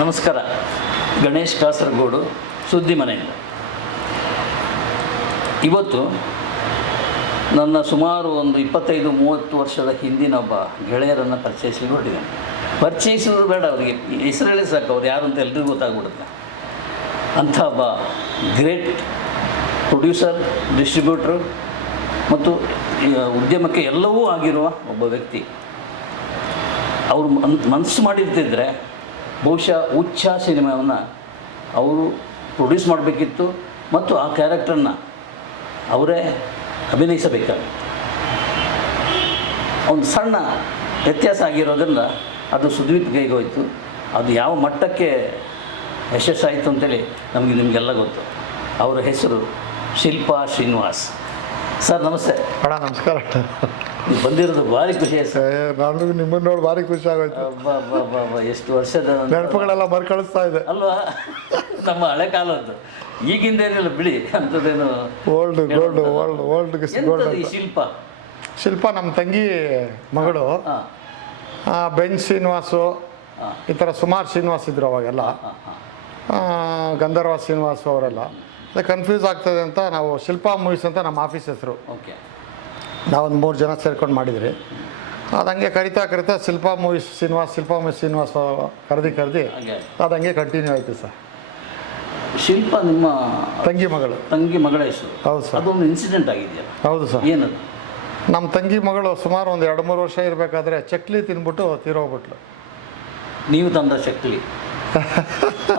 ನಮಸ್ಕಾರ. ಗಣೇಶ್ ಕಾಸರಗೋಡು, ಸುದ್ದಿ ಮನೆಯಿಂದ. ಇವತ್ತು ನನ್ನ ಸುಮಾರು ಒಂದು 25-30 ವರ್ಷದ ಹಿಂದಿನ ಒಬ್ಬ ಗೆಳೆಯರನ್ನು ಪರಿಚಯಿಸಲಿಕ್ಕೆ ಹೊರಟಿದ್ದೇನೆ. ಪರಿಚಯಿಸೋದು ಬೇಡ, ಅವರಿಗೆ ಹೆಸರೇಳಿ ಸಾಕು, ಅವ್ರು ಯಾರು ಅಂತ ಎಲ್ರಿಗೂ ಗೊತ್ತಾಗ್ಬಿಡುತ್ತೆ. ಅಂಥ ಒಬ್ಬ ಗ್ರೇಟ್ ಪ್ರೊಡ್ಯೂಸರ್, ಡಿಸ್ಟ್ರಿಬ್ಯೂಟ್ರು ಮತ್ತು ಉದ್ಯಮಕ್ಕೆ ಎಲ್ಲವೂ ಆಗಿರುವ ಒಬ್ಬ ವ್ಯಕ್ತಿ. ಅವರು ಮನಸ್ಸು ಮಾಡಿರ್ತಿದ್ರೆ ಬಹುಶಃ ಹುಚ್ಚ ಸಿನಿಮಾವನ್ನು ಅವರು ಪ್ರೊಡ್ಯೂಸ್ ಮಾಡಬೇಕಿತ್ತು ಮತ್ತು ಆ ಕ್ಯಾರೆಕ್ಟರನ್ನ ಅವರೇ ಅಭಿನಯಿಸಬೇಕಾಗಿತ್ತು. ಒಂದು ಸಣ್ಣ ವ್ಯತ್ಯಾಸ ಆಗಿರೋದ್ರಿಂದ ಅದು ಸುದ್ವಿತ್ ಕೈಗೋಯ್ತು. ಅದು ಯಾವ ಮಟ್ಟಕ್ಕೆ ಯಶಸ್ಸಾಯಿತು ಅಂತೇಳಿ ನಿಮಗೆಲ್ಲ ಗೊತ್ತು. ಅವರ ಹೆಸರು ಶಿಲ್ಪಾ ಶ್ರೀನಿವಾಸ್. ಸರ್ ನಮಸ್ತೆ. ಅಣ್ಣ ನಮಸ್ಕಾರ. ನೀವು ಬಂದಿರೋದು ಭಾರಿ ಖುಷಿ ಆಯ್ತು. ನನಗೂ ನಿಮ್ಮನ್ನು ನೋಡಿ ಭಾರಿ ಖುಷಿ ಆಗೋಯ್ತು. ಎಷ್ಟು ವರ್ಷದ ನೆನಪುಗಳೆಲ್ಲ ಮರುಕಳಿಸ್ತಾ ಇದೆ ಅಲ್ವಾ? ನಮ್ಮ ಹಳೆ ಕಾಲದ್ದು, ಈಗಿಂದೇನಿಲ್ಲ ಬಿಡಿ, ಅಂಥದ್ದೇನು ಓಲ್ಡ್ ಗೋಲ್ಡ್. ಈ ಶಿಲ್ಪ ನಮ್ಮ ತಂಗಿ ಮಗಳು. ಬೆನ್ ಶ್ರೀನಿವಾಸು, ಈ ಥರ ಸುಮಾರು ಶ್ರೀನಿವಾಸ್ ಇದ್ರು ಅವಾಗೆಲ್ಲ. ಗಂಧರ್ವ ಶ್ರೀನಿವಾಸು ಅವರೆಲ್ಲ. ಅದೇ ಕನ್ಫ್ಯೂಸ್ ಆಗ್ತದೆ ಅಂತ ನಾವು ಶಿಲ್ಪಾ ಮೂವೀಸ್ ಅಂತ ನಮ್ಮ ಆಫೀಸ್ ಹೆಸರು. ಓಕೆ. ನಾವೊಂದು 3 ಜನ ಸೇರ್ಕೊಂಡು ಮಾಡಿದ್ರಿ. ಅದು ಹಂಗೆ ಕರಿತಾ ಶಿಲ್ಪಾ ಮೂವೀಸ್ ಶ್ರೀನಿವಾಸ ಕರೆದಿ ಅದು ಹಂಗೆ ಕಂಟಿನ್ಯೂ ಆಯಿತು ಸರ್. ಶಿಲ್ಪ ನಿಮ್ಮ ತಂಗಿ ಮಗಳ ಹೆಸರು? ಹೌದು ಸರ್. ಅದೊಂದು ಇನ್ಸಿಡೆಂಟ್ ಆಗಿದೆಯಲ್ಲ? ಹೌದು ಸರ್. ಏನದು? ನಮ್ಮ ತಂಗಿ ಮಗಳು ಸುಮಾರು ಒಂದು 2-3 ವರ್ಷ ಇರಬೇಕಾದ್ರೆ ಚಕ್ಲಿ ತಿಂದ್ಬಿಟ್ಟು ತೀರೋಗ್ಬಿಟ್ಲು. ನೀವು ತಂದ ಚಕ್ಲಿ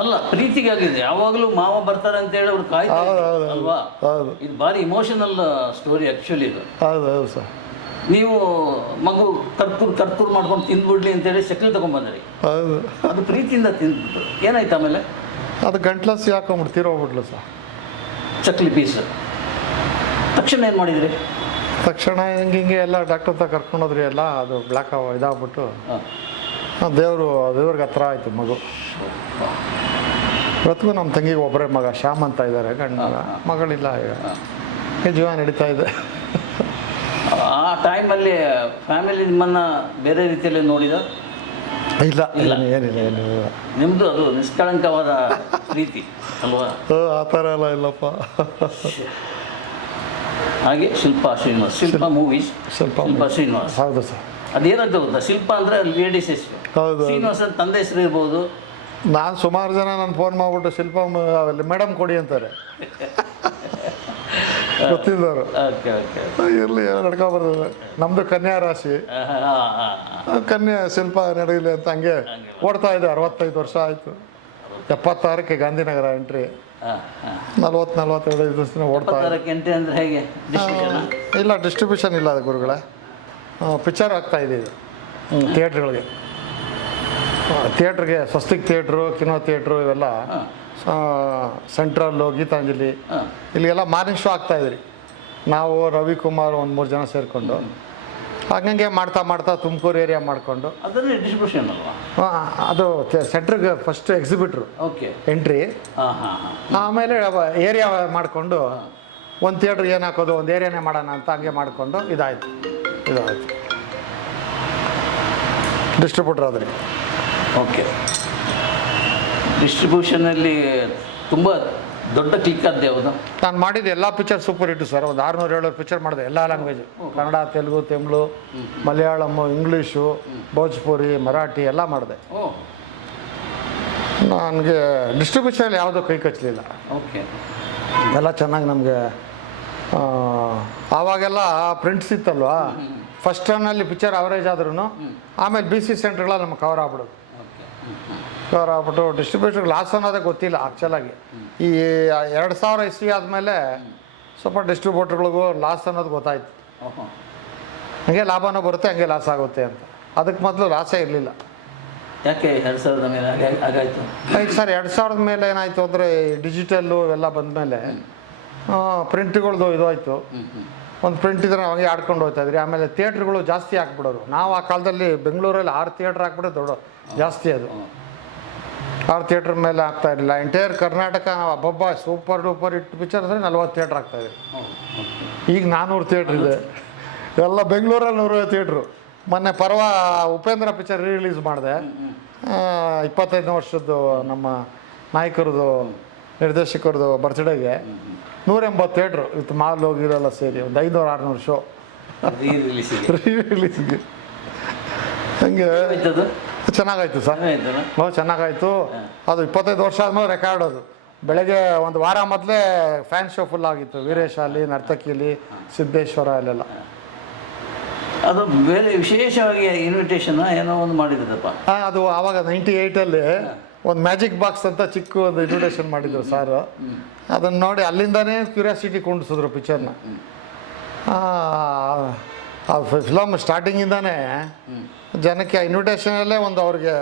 ಅಲ್ಲ, ಪ್ರೀತಿಗಾಗಿದೆ. ಯಾವಾಗಲೂ ಮಾವ ಬರ್ತಾರೆ ಅಂತ ಹೇಳಿ ಅವ್ರು ಕಾಯ್ತಾರೆ ಅಲ್ವಾ? ಹೌದು. ಇದು ಭಾರಿ ಇಮೋಷನಲ್ ಸ್ಟೋರಿ ಆ್ಯಕ್ಚುಲಿ ಇದು. ಹೌದು ಸರ್. ನೀವು ಮಗು ಕರ್ಕೂರ್ ಮಾಡ್ಕೊಂಡು ತಿಂದ್ಬಿಡ್ಲಿ ಅಂತೇಳಿ ಚಕ್ಲಿ ತೊಗೊಂಡ್ಬಂದ್ರಿ. ಹೌದು. ಅದು ಪ್ರೀತಿಯಿಂದ ತಿಂದ್ಬಿಟ್ಟು ಏನಾಯ್ತು ಆಮೇಲೆ? ಅದು ಗಂಟ್ಲಸಿ ಹಾಕೊಂಡ್ಬಿಟ್ಟು ತೀರೋಗ್ಬಿಟ್ಲು ಸರ್. ಚಕ್ಲಿ ಪೀಸ್ ತಕ್ಷಣ ಏನು ಮಾಡಿದ್ರಿ? ತಕ್ಷಣ ಹಿಂಗೆ ಎಲ್ಲ ಡಾಕ್ಟರ್ ಹತ್ರ ಕರ್ಕೊಂಡೋದ್ರಿ. ಎಲ್ಲ ಅದು ಬ್ಲ್ಯಾಕ್ ಇದಾಗ್ಬಿಟ್ಟು ದೇವ್ರಿಗೆ ಹತ್ರ ಆಯಿತು ಮಗು. ಇವತ್ತಿಗೂ ನಮ್ಮ ತಂಗಿಗೆ ಒಬ್ಬರೇ ಮಗ, ಶ್ಯಾಮ್ ಅಂತ ಇದ್ದಾರೆ, ಗಂಡ ಮಗ. ಮಗಳಿಲ್ಲ. ಈಗ ಜೀವ ನಡೀತಾ ಇದೆ. ಆ ಟೈಮಲ್ಲಿ ಫ್ಯಾಮಿಲಿ ನಿಮ್ಮನ್ನು ಬೇರೆ ರೀತಿಯಲ್ಲಿ ನೋಡಿದ? ಇಲ್ಲ, ಏನಿಲ್ಲ. ನಿಮ್ಮದು ಅದು ನಿಷ್ಕಳಂಕವಾದ ಪ್ರೀತಿ ಅಲ್ವಾ? ಆ ಥರ ಎಲ್ಲ ಇಲ್ಲಪ್ಪ. ಹಾಗೆ ಶಿಲ್ಪಾ ಮೂವೀಸ್, ಶಿಲ್ಪಾ ಶ್ರೀನಿವಾಸ್. ಹೌದು ಸರ್. ಅದೇನಂತ ಗೊತ್ತಾ, ಶಿಲ್ಪ ಅಂದರೆ ಲೇಡೀಸ್ ಹೆಸರು. ಹೌದು. ಶ್ರೀನಿವಾಸ ತಂದೆ ಹೆಸರು ಇರ್ಬೋದು. ನಾನು ಸುಮಾರು ಜನ ನಾನು ಫೋನ್ ಮಾಡಿಬಿಟ್ಟು ಶಿಲ್ಪ ಮೇಡಮ್ ಕೊಡಿ ಅಂತಾರೆ, ಗೊತ್ತಿದ್ದವರು. ಇರಲಿ, ನಡ್ಕೊಬರ್ತದೆ. ನಮ್ಮದು ಕನ್ಯಾ ರಾಶಿ, ಕನ್ಯಾ ಶಿಲ್ಪ ನಡೀಲಿ ಅಂತ ಹಂಗೆ ಓಡ್ತಾ ಇದೆ. 65 ವರ್ಷ ಆಯಿತು. 76ಕ್ಕೆ ಗಾಂಧಿನಗರ ಎಂಟ್ರಿ. 40-42 ದಿವಸ ಓಡ್ತಾ ಎಂಟ್ರಿ ಅಂದರೆ ಹೇಗೆ? ಇಲ್ಲ, ಡಿಸ್ಟ್ರಿಬ್ಯೂಷನ್ ಇಲ್ಲ ಅದು ಗುರುಗಳೇ. ಪಿಕ್ಚರ್ ಆಗ್ತಾ ಇದೆ ಇದು ಥಿಯೇಟ್ರಿಗೆ. ಸ್ವಸ್ತಿಕ್ ಥಿಯೇಟ್ರು, ಕಿನೋ ಥಿಯೇಟ್ರು ಇವೆಲ್ಲ, ಸೆಂಟ್ರಲ್ಲು, ಗೀತಾಂಜಲಿ, ಇಲ್ಲಿಗೆಲ್ಲ ಮಾರ್ನಿಂಗ್ ಶೋ ಆಗ್ತಾಯಿದ್ರಿ. ನಾವು ರವಿಕುಮಾರ್ 1-3 ಜನ ಸೇರಿಕೊಂಡು ಹಂಗೆ ಮಾಡ್ತಾ ತುಮಕೂರು ಏರಿಯಾ ಮಾಡಿಕೊಂಡು. ಅದನ್ನೇ ಡಿಸ್ಟ್ರಿಬ್ಯೂಷನ್ ಅಲ್ವಾ? ಅದು ಸೆಂಟ್ರಿಗೆ ಫಸ್ಟ್ ಎಕ್ಸಿಬಿಟ್ರು ಎಂಟ್ರಿ. ಆಮೇಲೆ ಏರಿಯಾ ಮಾಡಿಕೊಂಡು ಒಂದು ಥಿಯೇಟ್ರಿಗೆ ಏನು ಹಾಕೋದು, ಒಂದು ಏರಿಯಾನೇ ಮಾಡೋಣ ಅಂತ ಹಂಗೆ ಮಾಡಿಕೊಂಡು ಇದಾಯಿತು. ಡಿಸ್ಟ್ರಿಬ್ಯೂಟರ್ ಆದ್ರಿ. ಓಕೆ. ಡಿಸ್ಟ್ರಿಬ್ಯೂಷನಲ್ಲಿ ತುಂಬ ದೊಡ್ಡ ಕ್ಲಿಕ್ ಆದ ಯಾವುದು? ನಾನು ಮಾಡಿದ್ದು ಎಲ್ಲ ಪಿಕ್ಚರ್ ಸೂಪರ್ ಹಿಟ್ಟು ಸರ್. ಒಂದು 600-700 ಪಿಕ್ಚರ್ ಮಾಡಿದೆ, ಎಲ್ಲ ಲ್ಯಾಂಗ್ವೇಜು. ಕನ್ನಡ, ತೆಲುಗು, ತಮಿಳು, ಮಲಯಾಳಮ್ಮು, ಇಂಗ್ಲೀಷು, ಭೋಜ್ಪುರಿ, ಮರಾಠಿ ಎಲ್ಲ ಮಾಡಿದೆ. ನನಗೆ ಡಿಸ್ಟ್ರಿಬ್ಯೂಷನಲ್ಲಿ ಯಾವುದೂ ಕೈ ಕಚ್ಚಲಿಲ್ಲ. ಓಕೆ. ಎಲ್ಲ ಚೆನ್ನಾಗಿ ನಮಗೆ. ಆವಾಗೆಲ್ಲ ಪ್ರಿಂಟ್ಸ್ ಇತ್ತಲ್ವಾ, ಫಸ್ಟ್ ಟರ್ನಲ್ಲಿ ಪಿಕ್ಚರ್ ಅವರೇಜ್ ಆದ್ರೂ ಆಮೇಲೆ BC ಸೆಂಟ್ರ್ಗಳೆಲ್ಲ ನಮ್ಗೆ ಕವರ್ ಆಗ್ಬಿಟ್ಟು ಡಿಸ್ಟ್ರಿಬ್ಯೂಷನ್ಗೆ ಲಾಸ್ ಅನ್ನೋದೇ ಗೊತ್ತಿಲ್ಲ ಆ್ಯಕ್ಚುಲಾಗಿ. ಈ 2000 ಇಸ್ವಿ ಆದಮೇಲೆ ಸ್ವಲ್ಪ ಡಿಸ್ಟ್ರಿಬ್ಯೂಟರ್ಗಳಿಗೂ ಲಾಸ್ ಅನ್ನೋದು ಗೊತ್ತಾಯ್ತು. ಹಂಗೆ ಲಾಭನೂ ಬರುತ್ತೆ, ಹಂಗೆ ಲಾಸ್ ಆಗುತ್ತೆ ಅಂತ. ಅದಕ್ಕೆ ಮೊದಲು ಲಾಸೇ ಇರಲಿಲ್ಲ. ಯಾಕೆ 2000 ಮೇಲೆ ಹಾಗಾಯಿತು? ಸರ್ 2000 ಮೇಲೆ ಏನಾಯಿತು ಅಂದರೆ, ಡಿಜಿಟಲ್ಲು ಇವೆಲ್ಲ ಬಂದಮೇಲೆ ಪ್ರಿಂಟ್ಗಳದ್ದು ಇದಾಯಿತು. ಒಂದು ಪ್ರಿಂಟ್ ಇದ್ರೆ ನಾವು ಹಂಗೆ ಆಡ್ಕೊಂಡು ಹೋಗ್ತಾಯಿದ್ರಿ. ಆಮೇಲೆ ಥಿಯೇಟ್ರ್ಗಳು ಜಾಸ್ತಿ ಹಾಕ್ಬಿಡೋರು. ನಾವು ಆ ಕಾಲದಲ್ಲಿ ಬೆಂಗಳೂರಲ್ಲಿ 6 ಥಿಯೇಟ್ರ್ ಹಾಕ್ಬಿಟ್ಟು ದೊಡ್ಡ ಜಾಸ್ತಿ. ಅದು 6 ಥಿಯೇಟ್ರ್ ಮೇಲೆ ಆಗ್ತಾ ಇರಲಿಲ್ಲ. ಎಂಟೈರ್ ಕರ್ನಾಟಕ ನಾವು ಹಬ್ಬ ಸೂಪರ್ ಡೂಪರ್ ಹಿಟ್ ಪಿಕ್ಚರ್ ಅಂದರೆ 40 ಥಿಯೇಟ್ರ್ ಆಗ್ತಾಯಿದೆ. ಈಗ 400 ಥಿಯೇಟ್ರ್ ಇದೆ. ಎಲ್ಲ ಬೆಂಗಳೂರಲ್ಲಿ 100 ಥಿಯೇಟ್ರು. ಮೊನ್ನೆ ಪರ್ವ ಉಪೇಂದ್ರ ಪಿಕ್ಚರ್ ರಿಲೀಸ್ ಮಾಡಿದೆ. 25ನೇ ವರ್ಷದ್ದು ನಮ್ಮ ನಾಯಕರದು ನಿರ್ದೇಶಕರದು ಬರ್ತ್ಡೇಗೆ 180 ಥಿಯೇಟ್ರು ವಿತ್ ಮಾಲ್ ಹೋಗಿರಲ್ಲ ಸೇರಿ ಒಂದು 500-600 ಶೋ ರಿಲೀಸ್ಗೆ. ಹಂಗೆ ಚೆನ್ನಾಗಾಯ್ತು ಸರ್. ಚೆನ್ನಾಗಾಯ್ತು. ಅದು 25 ವರ್ಷ ಆದ್ಮೇಲೆ ರೆಕಾರ್ಡ್. ಅದು ಬೆಳಗ್ಗೆ ಒಂದು ವಾರ ಮೊದಲೇ ಫ್ಯಾನ್ ಶೋ ಫುಲ್ ಆಗಿತ್ತು. ವೀರೇಶ್ ಅಲ್ಲಿ, ನರ್ತಕಿಲಿ, ಸಿದ್ದೇಶ್ವರ ಅಲ್ಲೆಲ್ಲ. ಅದು ಬೇರೆ ವಿಶೇಷವಾಗಿ ಇನ್ವಿಟೇಷನ್ ಏನೋ ಒಂದು ಮಾಡಿದ್ದಪ್ಪ. ಅದು ಆವಾಗ 98ಅಲ್ಲಿ ಒಂದು ಮ್ಯಾಜಿಕ್ ಬಾಕ್ಸ್ ಅಂತ ಚಿಕ್ಕ ಒಂದು ಇನ್ವಿಟೇಷನ್ ಮಾಡಿದ್ರು ಸಾರು. ಅದನ್ನು ನೋಡಿ ಅಲ್ಲಿಂದನೇ ಕ್ಯೂರಿಯಾಸಿಟಿ ಕೊಂಡಿಸಿದ್ರು ಪಿಕ್ಚರ್ನ. ಆ ಫಿಲಮ್ ಸ್ಟಾರ್ಟಿಂಗಿಂದಾನೇ ಜನಕ್ಕೆ ಇನ್ವಿಟೇಷನಲ್ಲೇ ಒಂದು ಅವ್ರಿಗೆ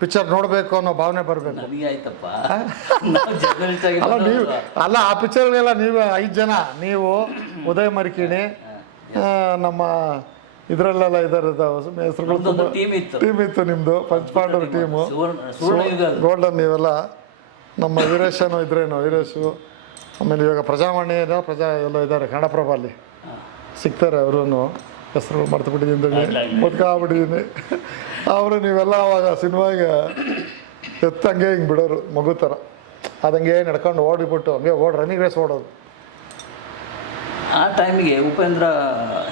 ಪಿಕ್ಚರ್ ನೋಡಬೇಕು ಅನ್ನೋ ಭಾವನೆ ಬರಬೇಕು. ಅಲ್ಲ ನೀವು ಅಲ್ಲ ಆ ಪಿಕ್ಚರ್ಗೆಲ್ಲ ನೀವು 5 ಜನ, ನೀವು ಉದಯ ಮರಿಕಿಣಿ, ನಮ್ಮ ಇದರಲ್ಲೆಲ್ಲ ಇದರದ ಹೆಸರುಗಳು ಟೀಮ್ ಇತ್ತು ನಿಮ್ಮದು, ಪಂಚಪಾಂಡವ್ರ ಟೀಮು, ಗೋಲ್ಡನ್. ನೀವೆಲ್ಲ ನಮ್ಮ ವೀರೇಶನು ಇದ್ರೇನು, ವೀರೇಶು. ಆಮೇಲೆ ಇವಾಗ ಪ್ರಜಾವಾಣಿ ಎಲ್ಲ ಇದ್ದಾರೆ ಕನ್ನಡಪ್ರಭಲ್ಲಿ ಸಿಗ್ತಾರೆ. ಅವರು ಹೆಸರು ಮರ್ತು ಬಿಟ್ಟಿದ್ದೀನಿ, ಮುದ್ಕಾಗ್ಬಿಟ್ಟಿದ್ದೀನಿ. ಅವರು ನೀವೆಲ್ಲ ಅವಾಗ ಸಿನಿಮಾಗೆ ಎತ್ತಂಗೆ ಹಿಂಗೆ ಬಿಡೋರು ಮಗು ಥರ. ಅದಂಗೆ ನಡ್ಕೊಂಡು ಓಡಿಬಿಟ್ಟು ಹಂಗೆ ರನ್ನಿಂಗ್ ರೇಸ್ ಓಡೋದು. ಆ ಟೈಮಿಗೆ ಉಪೇಂದ್ರ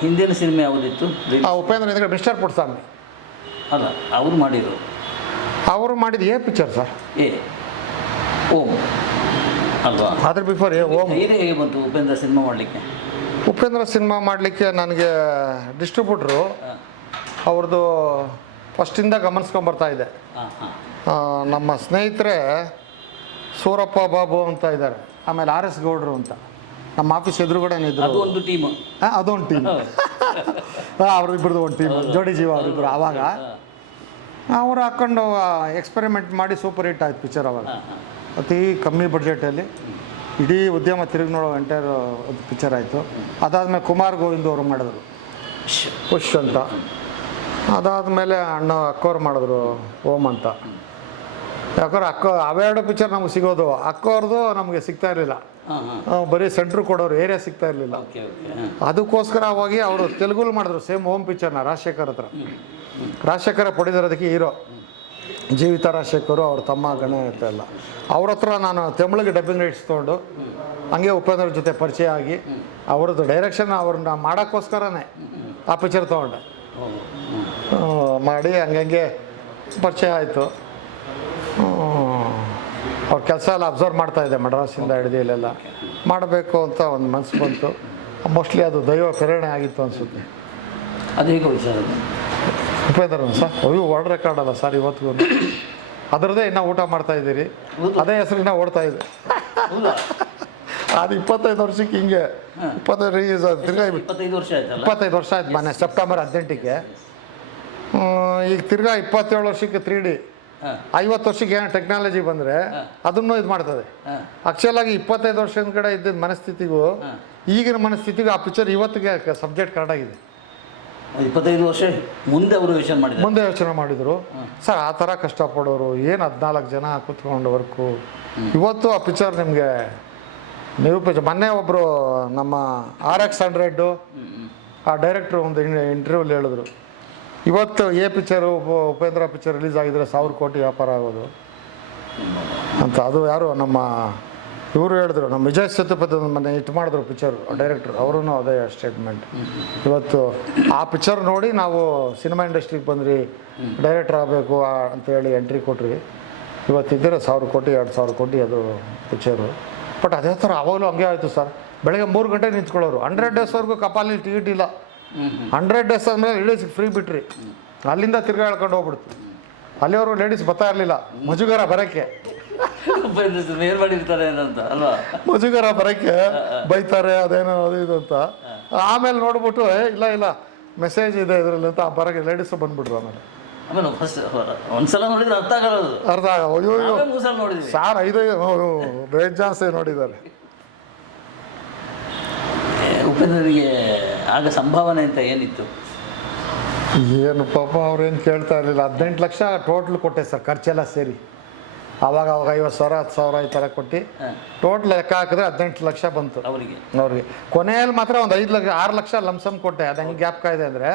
ಹಿಂದಿನ ಸಿನಿಮಾ ಯಾವುದಿತ್ತು? ಉಪೇಂದ್ರ ಹಿಂದೆ ಮಿಸ್ಟರ್ ಪುಟ್ಸ್ವಾಮಿ ಅಲ್ಲ, ಅವ್ರು ಮಾಡಿದ್ರು. ಅವರು ಮಾಡಿದ ಏ ಪಿಕ್ಚರ್ ಸರ್, ಓಂ ಅಲ್ವಾ? ಅದ್ರ ಬಿಫೋರ್ ಓಂ. ಹೇಗೆ ಬಂತು ಉಪೇಂದ್ರ ಸಿನಿಮಾ ಮಾಡಲಿಕ್ಕೆ? ಉಪೇಂದ್ರ ಸಿನಿಮಾ ಮಾಡಲಿಕ್ಕೆ ನನಗೆ ಡಿಸ್ಟ್ರಿಬ್ಯೂಟ್ರು ಅವ್ರದ್ದು ಫಸ್ಟಿಂದ ಗಮನಿಸ್ಕೊಂಬರ್ತಾ ಇದೆ. ನಮ್ಮ ಸ್ನೇಹಿತರೆ ಸೂರಪ್ಪ ಬಾಬು ಅಂತ ಇದ್ದಾರೆ, ಆಮೇಲೆ RS ಗೌಡ್ರು ಅಂತ ನಮ್ಮ ಆಫೀಸ್ ಎದುರುಗಡೆ ಇದ್ರು. ಅದೊಂದು ಟೀಮ್. ಅವ್ರಿಬ್ರದ್ದು ಒಂದು ಟೀಮ್, ಜೋಡಿ ಜೀವ ಅವರಿಬ್ಬರು. ಆವಾಗ ಅವರು ಹಾಕ್ಕೊಂಡು ಎಕ್ಸ್ಪೆರಿಮೆಂಟ್ ಮಾಡಿ ಸೂಪರ್ ಹಿಟ್ ಆಯ್ತು ಪಿಕ್ಚರ್. ಅವಾಗ ಅತಿ ಕಮ್ಮಿ ಬಡ್ಜೆಟಲ್ಲಿ ಇಡೀ ಉದ್ಯಮ ತಿರುಗಿ ನೋಡೋ ಎಂಟೈರ್ ಒಂದು ಪಿಕ್ಚರ್ ಆಯಿತು. ಅದಾದಮೇಲೆ ಕುಮಾರ್ ಗೋವಿಂದ್ ಅವರು ಮಾಡಿದ್ರು ಪುಷ್ ಅಂತ. ಅದಾದಮೇಲೆ ಅಕ್ಕವ್ರು ಮಾಡಿದ್ರು ಓಂ ಅಂತ. ಯಾಕಂದ್ರೆ ಅವೆರಡು ಪಿಕ್ಚರ್ ನಮ್ಗೆ ಸಿಗೋದು. ಅಕ್ಕವ್ರದ್ದು ನಮಗೆ ಸಿಗ್ತಾ ಇರಲಿಲ್ಲ, ಬರೀ ಸೆಂಟ್ರ್ ಕೊಡೋರು, ಏರಿಯಾ ಸಿಗ್ತಾ ಇರಲಿಲ್ಲ. ಅದಕ್ಕೋಸ್ಕರ ಹೋಗಿ ಅವರು ತೆಲುಗುಲ್ ಮಾಡಿದ್ರು ಸೇಮ್ ಓಂ ಪಿಕ್ಚರ್ನ ರಾಜಶೇಖರ್ ಹತ್ರ. ರಾಜಶೇಖರ ಪಡಿದಿರೋದಕ್ಕೆ ಹೀರೋ ಜೀವಿತ ರಾಜಶೇಖರು, ಅವ್ರ ತಮ್ಮ ಗಣೇಶ ಎಲ್ಲ. ಅವ್ರ ಹತ್ರ ನಾನು ತಮಿಳಿಗೆ ಡಬ್ಬಿಂಗ್ ರೈಟ್ಸ್ ತೊಗೊಂಡು ಹಂಗೆ ಉಪೇಂದ್ರ ಜೊತೆ ಪರಿಚಯ ಆಗಿ ಅವ್ರದ್ದು ಡೈರೆಕ್ಷನ್ ಅವ್ರನ್ನ ಮಾಡೋಕ್ಕೋಸ್ಕರನೇ ಆ ಪಿಕ್ಚರ್ ತೊಗೊಂಡೆ. ಮಾಡಿ ಹಂಗಂಗೆ ಪರಿಚಯ ಆಯಿತು. ಅವ್ರ ಕೆಲಸ ಎಲ್ಲ ಅಬ್ಸರ್ವ್ ಮಾಡ್ತಾಯಿದ್ದೆ, ಮಡ್ರಾಸಿಂದ ಹಿಡಿದು ಇಲ್ಲೆಲ್ಲ ಮಾಡಬೇಕು ಅಂತ ಒಂದು ಮನಸ್ಸು ಬಂತು. ಮೋಸ್ಟ್ಲಿ ಅದು ದೈವ ಪ್ರೇರಣೆ ಆಗಿತ್ತು ಅನಿಸುತ್ತೆ. ಅದು ಹೇಗೆ ವಿಚಾರ ಉಪೇಂದ್ರ ಸರ್? ವರ್ಲ್ಡ್ ರೆಕಾರ್ಡ್ ಅಲ್ಲ ಸರ್ ಇವತ್ತಿಗೂ. ಅದರದ್ದೇ ಇನ್ನೂ ಊಟ ಮಾಡ್ತಾ ಇದ್ದೀರಿ, ಅದೇ ಹೆಸರಿನ ಓಡ್ತಾ ಇದೆ. ಅದು 25 ವರ್ಷಕ್ಕೆ ಹಿಂಗೆ 25 ವರ್ಷ ಆಯ್ತು. ಮೊನ್ನೆ ಸೆಪ್ಟೆಂಬರ್ 18ಕ್ಕೆ. ಈಗ ತಿರ್ಗಾ 27 ವರ್ಷಕ್ಕೆ 3D. 50 ವರ್ಷಕ್ಕೆ ಏನು ಟೆಕ್ನಾಲಜಿ ಬಂದರೆ ಅದನ್ನು ಇದು ಮಾಡ್ತದೆ. ಆ್ಯಕ್ಚುಲಾಗಿ 25 ವರ್ಷದ ಕಡೆ ಇದ್ದಿದ್ದ ಮನಸ್ಥಿತಿಗೂ ಈಗಿನ ಮನಸ್ಥಿತಿಗೂ ಆ ಪಿಕ್ಚರ್ ಇವತ್ತಿಗೆ ಸಬ್ಜೆಕ್ಟ್ ಕರೆಕ್ಟ್ ಆಗಿದೆ. 25 ವರ್ಷ ಮುಂದೆ ಅವರು ಯೋಚನೆ ಮಾಡಿದರು ಸರ್. ಆ ಥರ ಕಷ್ಟಪಡೋರು ಏನು 14 ಜನ ಕೂತ್ಕೊಂಡು ವರ್ಕು. ಇವತ್ತು ಆ ಪಿಕ್ಚರ್ ನಿಮಗೆ ನಿರೂಪಿಸ. ಮೊನ್ನೆ ಒಬ್ಬರು ನಮ್ಮ RX100 ಆ ಡೈರೆಕ್ಟ್ರು ಒಂದು ಇಂಟರ್ವ್ಯೂಲಿ ಹೇಳಿದ್ರು, ಇವತ್ತು ಪಿಕ್ಚರು ಉಪೇಂದ್ರ ಪಿಕ್ಚರ್ ರಿಲೀಸ್ ಆಗಿದ್ರೆ 1000 ಕೋಟಿ ವ್ಯಾಪಾರ ಆಗೋದು ಅಂತ. ಅದು ಯಾರು ನಮ್ಮ ಇವರು ಹೇಳಿದ್ರು, ನಮ್ಮ ವಿಜಯ್ ಸೇತುಪತಿ ಮೊನ್ನೆ ಹಿಟ್ ಮಾಡಿದ್ರು ಪಿಕ್ಚರು ಡೈರೆಕ್ಟ್ರು, ಅವರೂ ಅದೇ ಸ್ಟೇಟ್ಮೆಂಟ್. ಇವತ್ತು ಆ ಪಿಕ್ಚರ್ ನೋಡಿ ನಾವು ಸಿನಿಮಾ ಇಂಡಸ್ಟ್ರಿಗೆ ಬಂದ್ರಿ, ಡೈರೆಕ್ಟ್ರ್ ಆಗಬೇಕು ಅಂತೇಳಿ ಎಂಟ್ರಿ ಕೊಟ್ರಿ. ಇವತ್ತಿದ್ದರೆ 1000 ಕೋಟಿ 2000 ಕೋಟಿ ಅದು ಪಿಕ್ಚರು. ಬಟ್ ಅದೇ ಥರ ಅವಾಗಲೂ ಹಂಗೆ ಆಯಿತು ಸರ್. ಬೆಳಗ್ಗೆ 3 ಗಂಟೆಗೆ ನಿಂತ್ಕೊಳ್ಳೋರು. 100 ಡೇಸ್ವರೆಗೂ ಕಪಾಲಿ ಟಿಕೆಟ್ ಇಲ್ಲ. 100 ಡೇಸ್ ಆದಮೇಲೆ ಲೇಡೀಸ್ಗೆ ಫ್ರೀ ಬಿಟ್ರಿ. ಅಲ್ಲಿಂದ ತಿರ್ಗಾ ಹೇಳ್ಕೊಂಡು ಹೋಗ್ಬಿಡ್ತು. ಅಲ್ಲಿಯವರು ಲೇಡೀಸ್ ಬರ್ತಾ ಇರಲಿಲ್ಲ, ಮುಜುಗರ ಬರೋಕ್ಕೆ. ಮುಜುಗರ ಬರೋಕ್ಕೆ ಬೈತಾರೆ, ಅದೇನೋ ಅದು ಇದು ಅಂತ. ಆಮೇಲೆ ನೋಡ್ಬಿಟ್ಟು ಇಲ್ಲ ಮೆಸೇಜ್ ಇದೆ ಇದರಲ್ಲಿ ಅಂತ ಬರೋಕ್ಕೆ ಲೇಡೀಸು ಬಂದ್ಬಿಟ್ರು. ಆಮೇಲೆ ಒಂದ್ಸಲ ನೋಡಿದ್ರೆ ಅರ್ಥ ಅಯ್ಯೋ ಸಾರ್ 5 ಬೇಜಾನ್ಸೆ ನೋಡಿದ್ದಾರೆ. ಉಪೇಂದ್ರರಿಗೆ ಆಗ ಸಂಭಾವನೆ ಅಂತ ಏನಿತ್ತು? ಏನು ಪಾಪ ಅವ್ರೇನು ಕೇಳ್ತಾ ಇರಲಿಲ್ಲ. 18 ಲಕ್ಷ ಟೋಟ್ಲ್ ಕೊಟ್ಟೆ ಸರ್, ಖರ್ಚೆಲ್ಲ ಸೇರಿ. ಆವಾಗ 50,000 10,000 ಈ ಥರ ಕೊಟ್ಟು ಟೋಟ್ಲ್ ಲೆಕ್ಕ ಹಾಕಿದ್ರೆ 18 ಲಕ್ಷ ಬಂತು ಅವ್ರಿಗೆ. ಕೊನೆಯಲ್ಲಿ ಮಾತ್ರ ಒಂದು 6 ಲಕ್ಷ ಲಂಸಮ್ ಕೊಟ್ಟೆ. ಅದು ಹೆಂಗೆ ಗ್ಯಾಪ್ ಕಾಯ್ದೆ ಅಂದರೆ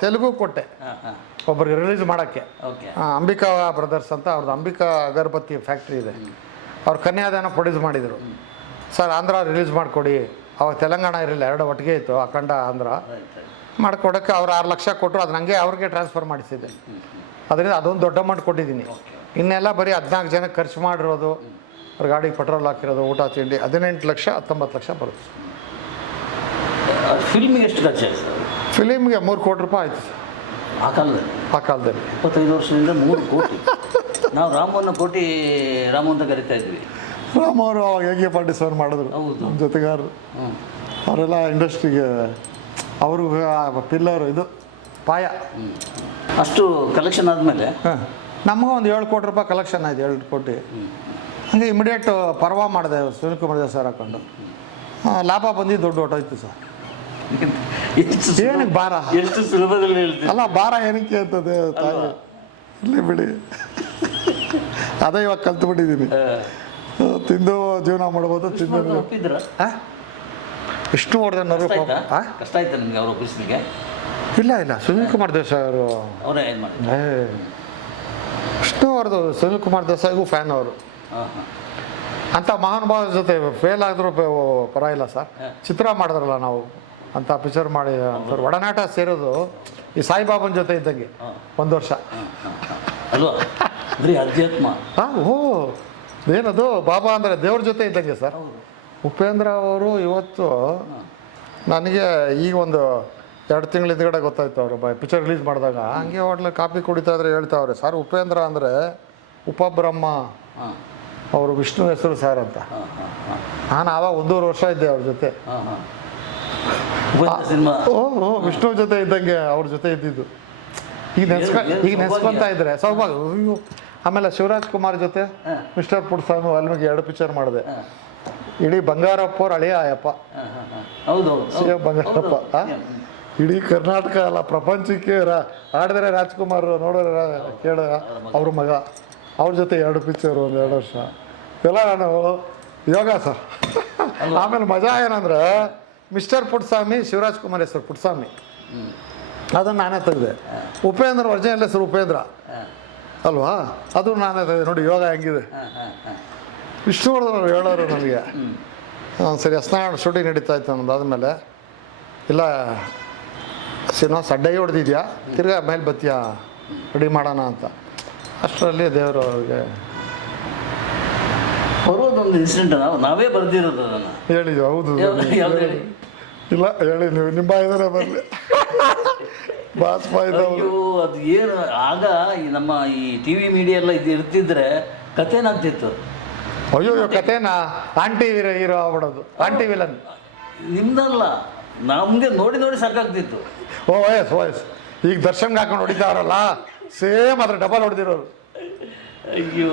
ತೆಲುಗು ಕೊಟ್ಟೆ ಹಾಂ ಹಾಂ ಒಬ್ಬರಿಗೆ ರಿಲೀಸ್ ಮಾಡೋಕ್ಕೆ. ಓಕೆ. ಅಂಬಿಕಾ ಬ್ರದರ್ಸ್ ಅಂತ ಅವ್ರದ್ದು ಅಂಬಿಕಾ ಅಗರಬತ್ತಿ ಫ್ಯಾಕ್ಟ್ರಿ ಇದೆ, ಅವ್ರು ಕನ್ಯಾದಾನ ಪ್ರೊಡ್ಯೂಸ್ ಮಾಡಿದರು. ಸರ್ ಆಂಧ್ರ ರಿಲೀಸ್ ಮಾಡಿಕೊಡಿ, ಅವಾಗ ತೆಲಂಗಾಣ ಇರಲಿಲ್ಲ, ಎರಡು ಒಟ್ಟಿಗೆ ಇತ್ತು ಅಖಂಡ ಆಂಧ್ರ. ಮಾಡಿಕೊಡೋಕ್ಕೆ ಅವ್ರು 6 ಲಕ್ಷ ಕೊಟ್ಟರು, ಅದು ನನಗೆ ಅವ್ರಿಗೆ ಟ್ರಾನ್ಸ್ಫರ್ ಮಾಡಿಸಿದ್ದೆ. ಅದರಿಂದ ಅದೊಂದು ದೊಡ್ಡ ಅಮೌಂಟ್ ಕೊಟ್ಟಿದ್ದೀನಿ. ಇನ್ನೆಲ್ಲ ಬರೀ 14 ಜನಕ್ಕೆ ಖರ್ಚು ಮಾಡಿರೋದು, ಅವ್ರ ಗಾಡಿಗೆ ಪೆಟ್ರೋಲ್ ಹಾಕಿರೋದು, ಊಟ ತಿಂಡಿ 18 ಲಕ್ಷ 19 ಲಕ್ಷ ಬರುತ್ತೆ. ಫಿಲ್ಮಿಗೆ ಎಷ್ಟು ಖರ್ಚಾಯ್ತು ಸರ್? ಫಿಲಿಮ್ಗೆ 3 ಕೋಟಿ ರೂಪಾಯಿ ಆಯಿತು ಸರ್ ಆ ಕಾಲದಲ್ಲಿ. ಆ ಕಾಲದಲ್ಲಿ. 25 ವರ್ಷದಿಂದ 3 ಕೋಟಿ. ನಾವು ರಾಮನ ಕೋಟಿ ರಾಮ ಅಂತ ಕರಿತಾ ಇದ್ವಿ. ರಾಮ್ ಅವರು ಅವಾಗ ಹೇಗೆ ಪಾರ್ಟಿ ಸರ್ ಮಾಡಿದ್ರು, ಹೌದು. ನಮ್ಮ ಜೊತೆಗಾರರು ಹ್ಞೂ. ಅವರೆಲ್ಲ ಇಂಡಸ್ಟ್ರಿಗೆ ಅವರು ಪಿಲ್ಲರು, ಇದು ಪಾಯ. ಅಷ್ಟು ಕಲೆಕ್ಷನ್ ಆದಮೇಲೆ ಹಾಂ, ನಮಗೂ ಒಂದು 7 ಕೋಟಿ ರೂಪಾಯಿ ಕಲೆಕ್ಷನ್ ಆಯ್ತು, 2 ಕೋಟಿ. ಹಂಗೆ ಇಮಿಡಿಯೇಟ್ ಪರ್ವ ಮಾಡಿದೆ ಸುನಿಲ್ ಕುಮಾರ್ ದೇವ್ ಸರ್ ಹಾಕೊಂಡು. ಲಾಭ ಬಂದು ದೊಡ್ಡ ಹೊಟ್ಟೋಯ್ತು ಸರ್. ಏನಕ್ಕೆ ಭಾರ? ಎಷ್ಟು ಸುಲಭದಲ್ಲಿ ಹೇಳ್ತೀವಿ. ಅಲ್ಲ, ಭಾರ ಏನಕ್ಕೆ ಅಂತದೆ ತಾಯಿ, ಇಲ್ಲಿ ಬಿಡಿ. ಅದೇ ಇವಾಗ ಕಲ್ತು ಬಿಟ್ಟಿದ್ದೀನಿ. ತಿಂದು ಜೀವನ ಮಾಡ್ಬೋದು, ತಿಂದು ಒಪ್ಪಿದ್ರ? ವಿಷ್ಣು ವರ್ಧನ್ ಕಷ್ಟ ಆಯ್ತಾ ನಿಮಗೆ ಅವ್ರ ಒಪ್ಪಿಸ್ಲಿಕ್ಕೆ? ಇಲ್ಲ ಸುನಿಲ್ ಕುಮಾರ್ ದೇಸಾಯಿ ಅವರು ಅವರೇ ಏನು ಮಾಡಿದ್ರು? ವಿಷ್ಣು ಅವ್ರದ್ದು ಸುನಿಲ್ ಕುಮಾರ್ ದೇಸಾಯಿಗೂ ಫ್ಯಾನ್ ಅವರು. ಹಾಂ ಹಾಂ. ಅಂಥ ಮಹಾನುಭಾವರ ಜೊತೆ ಫೇಲ್ ಆದರೂ ಪರವಾಗಿಲ್ಲ ಸರ್. ಚಿತ್ರ ಮಾಡಿದ್ರಲ್ಲ ನಾವು, ಅಂಥ ಪಿಕ್ಚರ್ ಮಾಡಿ ಅಂಥವ್ರು ಒಡನಾಟ ಸೇರೋದು ಈ ಸಾಯಿಬಾಬನ ಜೊತೆ ಇದ್ದಂಗೆ 1 ವರ್ಷ. ಅಲ್ವಾ? ಬರೀ ಅಧ್ಯಾತ್ಮ. ಓ ಏನದು ಬಾಬಾ ಅಂದರೆ ದೇವ್ರ ಜೊತೆ ಇದ್ದಂಗೆ ಸರ್. ಉಪೇಂದ್ರ ಅವರು ಇವತ್ತು ನನಗೆ ಈಗ ಒಂದು 2 ತಿಂಗಳ ಹಿಂದ್ಗಡೆ ಗೊತ್ತಾಯ್ತು, ಅವರು ಪಿಕ್ಚರ್ ರಿಲೀಸ್ ಮಾಡಿದಾಗ ಹಂಗೆ ಹೋಟ್ಲ ಕಾಫಿ ಕುಡಿತಾ ಇದ್ರೆ ಹೇಳ್ತಾವ್ರೆ, ಸರ್ ಉಪೇಂದ್ರ ಅಂದರೆ ಉಪಬ್ರಹ್ಮ, ಅವರು ವಿಷ್ಣು ಹೆಸರು ಸರ್ ಅಂತ. ನಾನು ಆವಾಗ 1.5 ವರ್ಷ ಇದ್ದೆ ಅವ್ರ ಜೊತೆ. ವಿಷ್ಣು ಜೊತೆ ಇದ್ದಂಗೆ ಅವ್ರ ಜೊತೆ ಇದ್ದಿದ್ದು. ಈಗ ನೆನ್ಸ್ಕೊಂತ ಇದ್ರೆ ಸೌಭಾಗ್ಯ. ಅಯ್ಯೋ, ಆಮೇಲೆ ಶಿವರಾಜ್ ಕುಮಾರ್ ಜೊತೆ ಮಿಸ್ಟರ್ ಪುಟ್ಸ್ವಾಮಿ ವಾಲ್ಮೀಕಿ 2 ಪಿಕ್ಚರ್ ಮಾಡಿದೆ. ಇಡೀ ಬಂಗಾರಪ್ಪ ಅವ್ರ ಹಳೆಯ ಅಯ್ಯಪ್ಪ, ಸಿ ಎಂ ಬಂಗಾರಪ್ಪ. ಇಡೀ ಕರ್ನಾಟಕ ಅಲ್ಲ ಪ್ರಪಂಚಕ್ಕೆ ಆಡಿದ್ರೆ ರಾಜ್ಕುಮಾರ್, ನೋಡಿದ್ರೆ ಕೇಳ ಅವ್ರ ಮಗ, ಅವ್ರ ಜೊತೆ 2 ಪಿಕ್ಚರು, 1-2 ವರ್ಷ ಎಲ್ಲ ನಾನು ಯೋಗ ಸರ್. ಆಮೇಲೆ ಮಜಾ ಏನಂದ್ರೆ ಮಿಸ್ಟರ್ ಪುಟ್ಸ್ವಾಮಿ ಶಿವರಾಜ್ ಕುಮಾರ್ ಹೆಸರು ಪುಟ್ಸ್ವಾಮಿ, ಅದನ್ನು ನಾನೇ ತೆಗೆದೆ. ಉಪೇಂದ್ರ ಒರಿಜಿನಲ್ ಹೆಸರು ಉಪೇಂದ್ರ ಅಲ್ವಾ, ಅದು ನಾನೇ ತೆಗೆದೆ. ನೋಡಿ ಯೋಗ ಹೆಂಗಿದೆ. ವಿಷ್ಣುವರ್ಧನ್ ಅವ್ರು ಹೇಳೋರು ನನಗೆ, ಸರಿ ಸ್ನಾನ ಶೂಟಿಂಗ್ ನಡೀತಾ ಇತ್ತು ಅನ್ನೋದಾದ್ಮೇಲೆ, ಇಲ್ಲ ಸಿನಿಮಾ ಸಡ್ಡೈ ಹೊಡೆದಿದ್ಯಾ, ತಿರ್ಗಾ ಮೇಲೆ ಬತ್ತೀಯಾ ರೆಡಿ ಮಾಡೋಣ ಅಂತ. ಅಷ್ಟರಲ್ಲಿ ದೇವರು ಅವ್ರಿಗೆ ಬರೋದೊಂದು ಇನ್ಸಿಡೆಂಟ್ ನಾವೇ ಬರ್ದಿರೋದು ಅದನ್ನು ಹೇಳಿದ್ವಿ. ಹೌದು ಇಲ್ಲ ಹೇಳಿ, ನೀವು ನಿಮ್ಮ ಇದನ್ನೇ ಬರಲಿ ಬಾಸ್ಪ ಇದ್ದವರು. ಅದು ಏನು ಆಗ ನಮ್ಮ ಈ ಟಿ ವಿ ಮೀಡಿಯಾ ಎಲ್ಲ ಇದು ಇರ್ತಿದ್ರೆ ಕಥೆನಾಗ್ತಿತ್ತು. ಅಯ್ಯೋ ಕಥೆನಾ ಆಂಟಿ ಹೀರೋ ಆಗ್ಬಿಡೋದು, ಆಂಟಿ ವಿಲನ್. ನಿಮ್ದಲ್ಲ, ನಮಗೆ ನೋಡಿ ನೋಡಿ ಸಾಕಾಗ್ತಿತ್ತು. ವಯಸ್ಸು ಈಗ ದರ್ಶನ್ಗೆ ಹಾಕೊಂಡು ಹೊಡಿತಾರಲ್ಲ, ಸೇಮ್ ಅದ್ರ ಡಬಲ್ ಹೊಡೆದಿರೋರು. ಅಯ್ಯೋ